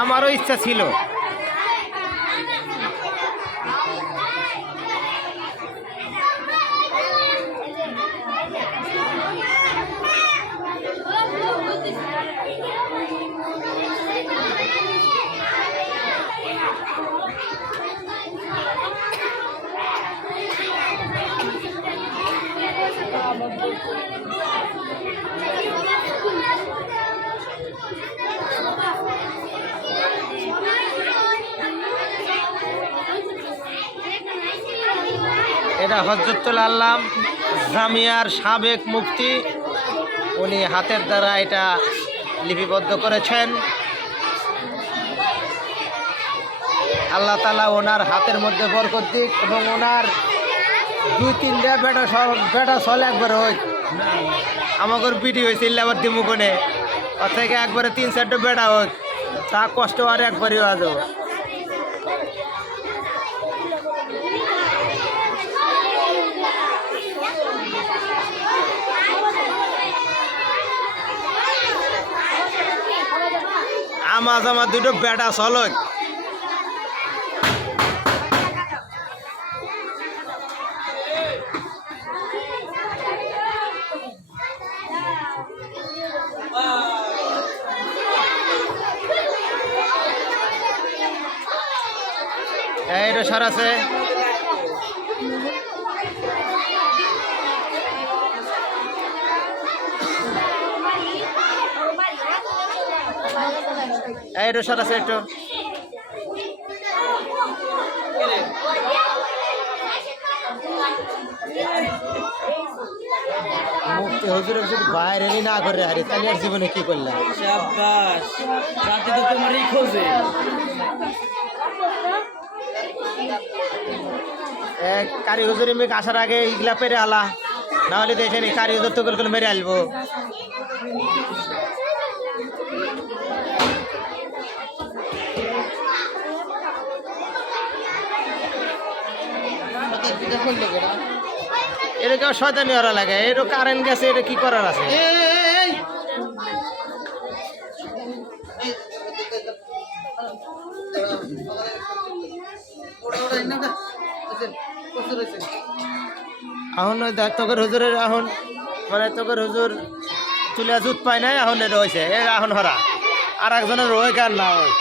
আমারও ইচ্ছা ছিল। এটা হযরতুল আল্লাম জামিয়ার সাবেক মুফতি, উনি হাতের দ্বারা এটা লিপিবদ্ধ করেছেন। আল্লাহ তাআলা ওনার হাতের মধ্যে বরকত দিক এবং ওনার 2-3টা বেটা চলে একবার হয় আমাদের বিটি হয়েছিল আবার দিমুকনে ওর থেকে একবারে 3-4টা বেটা হোক, তা কষ্ট আর একবারই আজ আমার 2টো বেটা চলক। এইটা সার আছে। এইটা সার আছে একটু। মুক্তি হুজুরের যদি বাইরে না করে আরে তাহলে আর জীবনে কি করলাম? শাবাশ, জাতি তো তোমারই খোঁজে। কারি হুজুর মেঘ আসার আগে এইগুলা পেরে আলা, না হলে দেখেন কারি হুজুর তো করে মেরে আলবো। এরকম শয়তানি ওরা লাগে, এর কারেন্ট গেছে, এটা কি করার আছে? এখন তোকের হুজুরের এখন মানে তোকের হুজুর তুলে জুত পায় নাই, এখন এটা হয়েছে এখন হরা আর একজনের রয়ে কার না হয়।